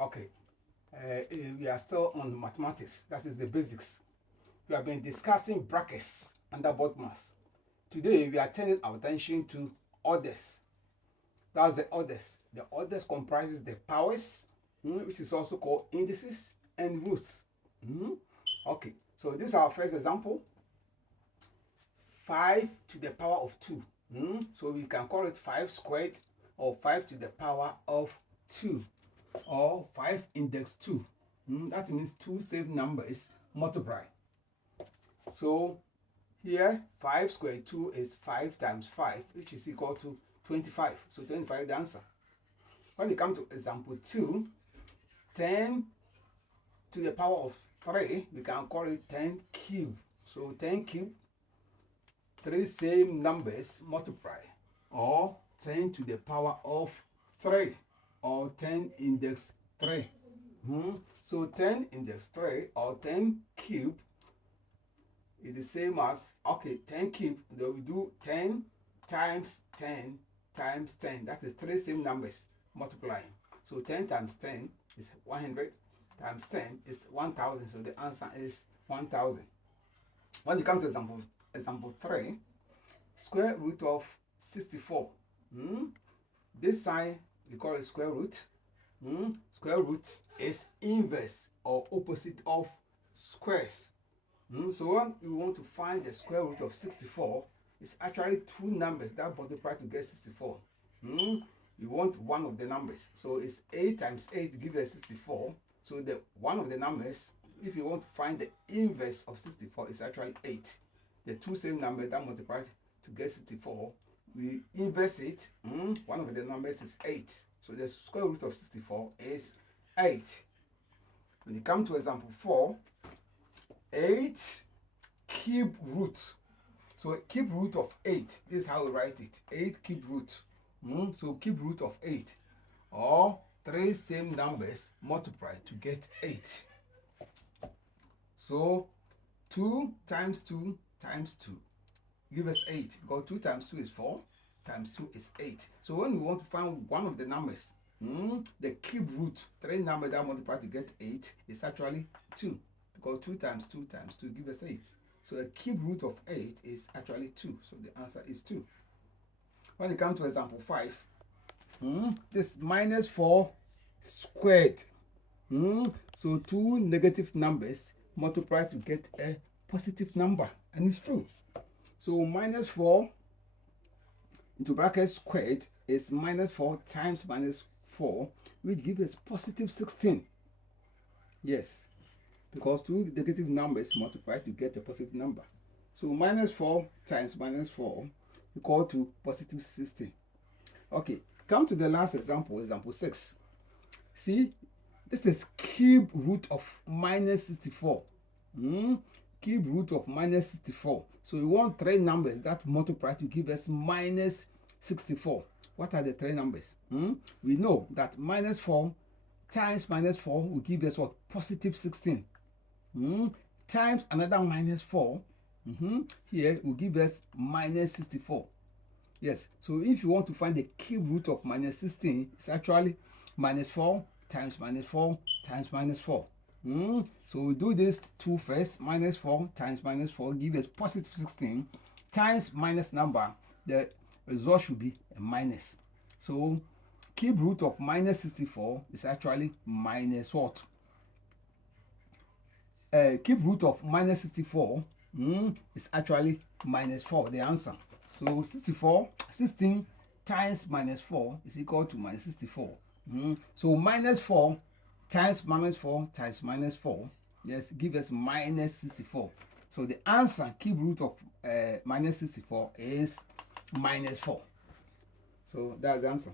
Okay, we are still on mathematics. That is the basics. We have been discussing brackets under BODMAS. Today we are turning our attention to orders. That's the orders. The orders comprises the powers, which is also called indices, and roots. Okay, so this is our first example. 5 to the power of 2. So we can call it 5 squared, or 5 to the power of 2, or 5 index 2. That means two same numbers multiply. So here 5 squared 2 is 5 times 5, which is equal to 25. So 25 is the answer. When you come to example 2, 10 to the power of 3, we can call it 10 cube. So 10 cube, three same numbers multiply, or 10 to the power of 3, or 10 index 3. So 10 index 3 or 10 cube is the same as, okay, 10 cube, then we do 10 times 10 times 10. That is three same numbers multiplying. So 10 times 10 is 100, times 10 is 1000. So the answer is 1000. When you come to example 3, square root of 64. This sign we call it square root. Square root is inverse or opposite of squares. So when we want to find the square root of 64, it's actually two numbers that multiply to get 64. We want one of the numbers. So it's 8 times 8 gives us 64. So the one of the numbers, if you want to find the inverse of 64, is actually 8. The two same numbers that multiply to get 64, we inverse it. One of the numbers is 8. So the square root of 64 is 8. When you come to example 4, 8 cube root. So cube root of 8, this is how we write it. 8 cube root. So cube root of 8, or three same numbers multiply to get 8. So 2 times 2 times 2 give us 8, because 2 times 2 is 4, times 2 is 8. So when we want to find one of the numbers, the cube root, three numbers that multiply to get 8, is actually 2, because 2 times 2 times 2 gives us 8. So the cube root of 8 is actually 2. So the answer is 2. When you come to example 5, this minus 4 squared. So two negative numbers multiply to get a positive number, and it's true. So minus 4 into bracket squared is minus 4 times minus 4, which gives us positive 16. Yes, because two negative numbers multiply to get a positive number. So minus 4 times minus 4 equal to positive 16. Okay, come to the last example, example 6. See, this is cube root of minus 64. Cube root of minus 64. So we want three numbers that multiply to give us minus 64. What are the three numbers? We know that minus 4 times minus 4 will give us what? Positive 16. Times another minus 4, here will give us minus 64. Yes, so if you want to find the cube root of minus 16, it's actually minus 4 times minus 4 times minus 4. So we do this 2 first. Minus 4 times minus 4 gives us positive 16 times minus number. The result should be a minus. So cube root of minus 64 is actually minus what? Cube root of minus 64 is actually minus 4, the answer. So 16 times minus 4 is equal to minus 64. So minus 4 times minus 4 times minus 4, yes, give us minus 64. So the answer, cube root of minus 64, is minus 4. So that's the answer.